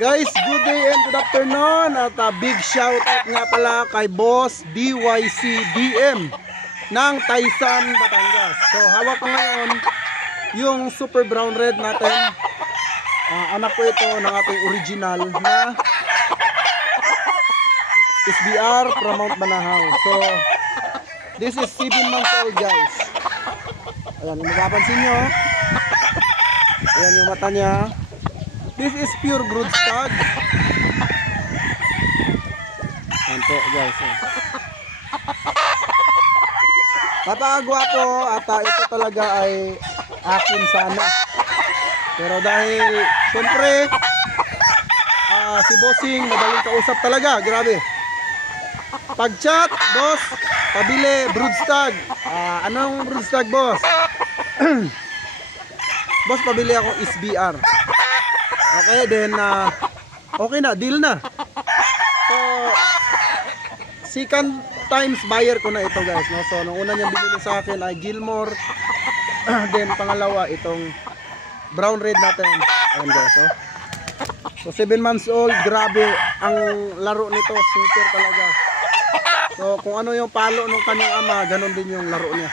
Guys, good day and good afternoon. At big shout out nga pala kay Boss DYCDM ng Taysan, Batangas. So hawak ko ngayon yung super brown red natin. Anak ko ito ng ating original na SBR from Mount Banahaw. So this is 7 months old, guys. Ayan, kung mapapansin nyo, ayan yung mata niya. This is pure broodstag. Ayan po, guys. Napakagwapo at ito talaga ay akin sana. Pero dahil siyempre si Bossing madaling kausap talaga, grabe. Pag chat, boss, pabili broodstag. Anong broodstag, boss? Boss, pabili ako SBR. Okay, then okay na, deal na. So second times buyer ko na ito, guys, no? So nung una niyang binili sa akin ay Gilmore. Then pangalawa itong brown red natin. Ayan, guys, oh. So 7 months old, grabe ang laro nito, super talaga. So kung ano yung palo ng kanyang ama, ganun din yung laro niya.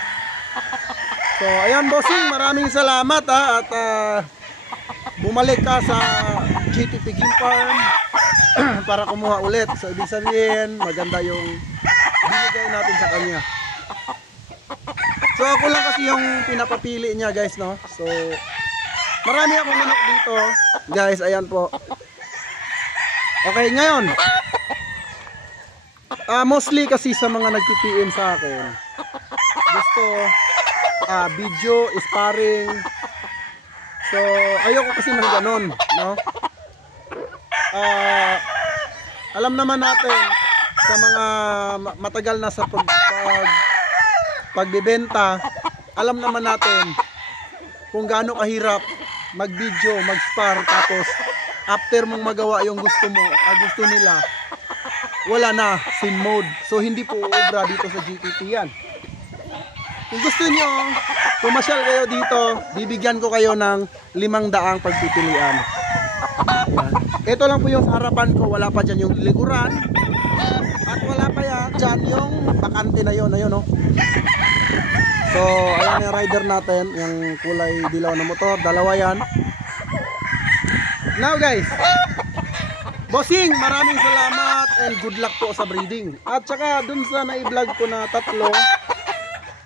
So ayan, Bossing, maraming salamat at bumalik ka sa GTP Game Farm para kumuha ulit. So ibig sabihin, maganda yung binigay natin sa kanya. So ako lang kasi yung pinapapili niya, guys, no? So marami akong manok dito, guys. Ayan po. Okay, ngayon mostly kasi sa mga nagpi-PM sa akin, gusto video, sparring. So ayoko kasi ng ganon, no? Alam naman natin sa mga matagal na sa pagbebenta, alam naman natin kung gaano kahirap mag-video, mag-spar, tapos after mong magawa yung gusto mo, gusto nila, wala na, sin mode. So hindi po uubra dito sa GTP yan. Kung gusto nyo, pumasyal kayo dito, bibigyan ko kayo ng 500 pagpipilian. Yan. Ito lang po yung sa harapan ko, wala pa dyan yung likuran. At wala pa yan dyan yung bakante na yun, ayun, no? So, ayan yung rider natin, yung kulay dilaw na motor, dalawa yan. Now, guys, Bossing, maraming salamat and good luck po sa breeding. At saka dun sa na-vlog ko na tatlo,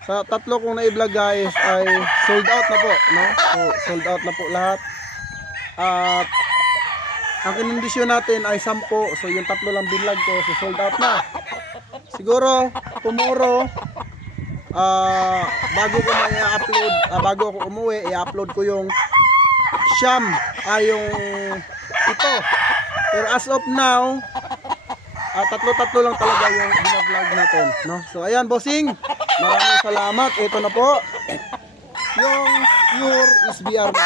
sa tatlo kong na-vlog, guys, ay sold out na po, no? So, sold out na po lahat. At ang kinondisyon natin ay 10. So yung tatlo lang binlog ko, so sold out na. Siguro tomorrow, bago ko i-upload, bago ako umuwi, i-upload ko yung siyam, yung ito. Pero as of now, tatlo-tatlo lang talaga yung binablog natin, no? So ayan, Bossing, maraming salamat. Ito na po yung pure SBR na.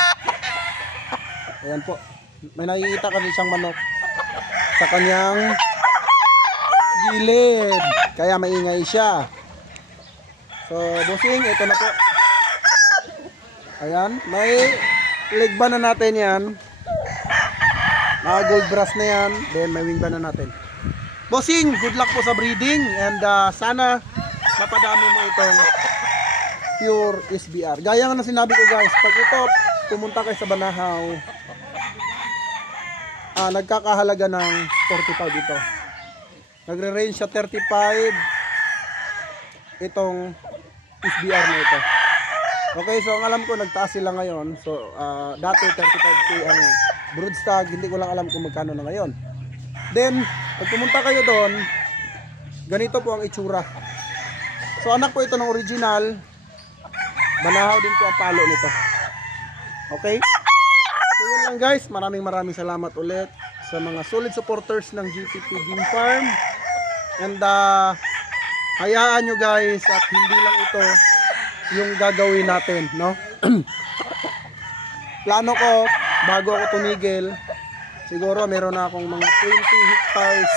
Ayan po, may nakikita kasi siyang manok sa kanyang gilid, kaya maingay siya. So Bossing, ito na po. Ayan, may legban na natin yan, mga gold brass na yan, then may wingban na natin. Bossing, good luck po sa breeding and sana mapadami mo itong pure SBR. Gaya nga na sinabi ko, guys, pag ito pumunta kayo sa Banahaw, nagkakahalaga ng 45 ito. Nagre-range sa 35 itong SBR na ito. Okay, so ang alam ko nagtaas sila ngayon. So dati 35k ang broodstag, hindi ko lang alam kung magkano na ngayon. Then pag pumunta kayo doon, ganito po ang itsura. So anak po ito ng original. Banahaw din po ang palo nito. Okay? So yun lang, guys, maraming salamat ulit sa mga solid supporters ng GTP Game Farm. And hayaan nyo, guys, at hindi lang ito yung gagawin natin, no? Plano ko, bago ako tumigil, siguro meron na akong mga 20 hectares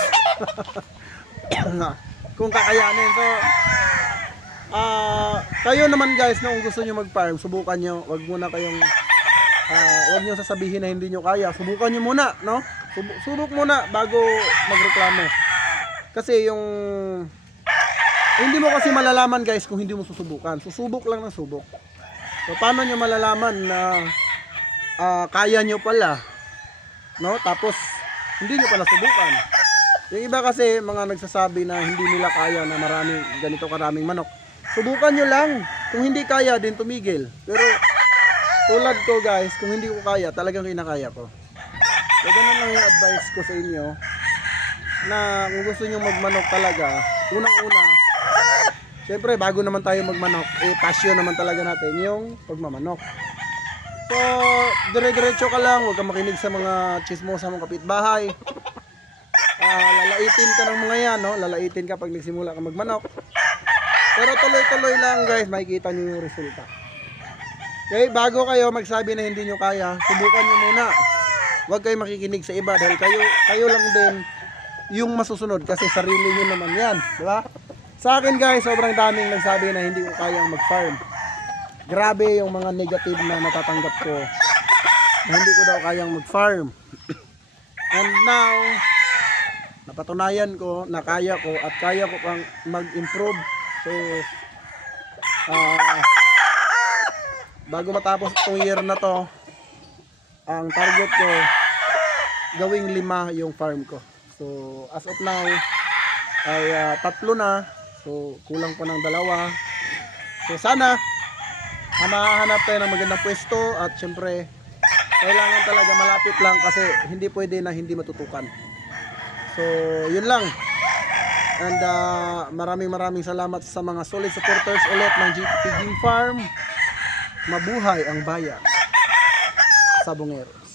kung kakayanin. So kayo naman, guys, na kung gusto nyo mag-farm, subukan nyo. Wag muna kayong Huwag niyo sasabihin na hindi niyo kaya. Subukan niyo muna, no? Subok muna bago magreklamo. Kasi yung hindi mo kasi malalaman guys kung hindi mo susubukan. Susubok lang ng subok. So paano niyo malalaman na kaya niyo pala, no? Tapos hindi niyo pala subukan. Yung iba kasi mga nagsasabi na hindi nila kaya na ganito karaming manok. Subukan niyo lang. Kung hindi kaya din tumigil. Pero tulad ko guys, kung hindi ko kaya, talagang kinakaya ko. So ganun lang yung advice ko sa inyo. Na kung gusto niyo magmanok talaga, unang-una, syempre bago naman tayo magmanok, passion naman talaga natin yung pagmamanok. So, dire-diretso ka lang, huwag kang makinig sa mga chismosa mong kapitbahay. Lalaitin ka ng mga yan, no? Lalaitin ka pag nagsimula ka magmanok. Pero tuloy-tuloy lang guys, makikita niyo yung resulta. Okay, bago kayo magsabi na hindi nyo kaya, subukan nyo muna. Huwag kayo makikinig sa iba dahil kayo lang din yung masusunod kasi sarili nyo naman yan, di ba? Sa akin guys, sobrang daming nagsabi na hindi ko kayang mag-farm. Grabe yung mga negative na natatanggap ko na hindi ko daw kayang mag-farm. And now, napatunayan ko na kaya ko at kaya ko pang mag-improve. So, bago matapos itong year na to, ang target ko gawing 5 yung farm ko. So as of now ay 3 na. So kulang pa ng 2. So sana mahanap tayo ng magandang pwesto at syempre kailangan talaga malapit lang kasi hindi pwede na hindi matutukan. So yun lang. And maraming salamat sa mga solid supporters ulit ng GTP Game Farm. Mabuhay ang bayan sa Bongeros.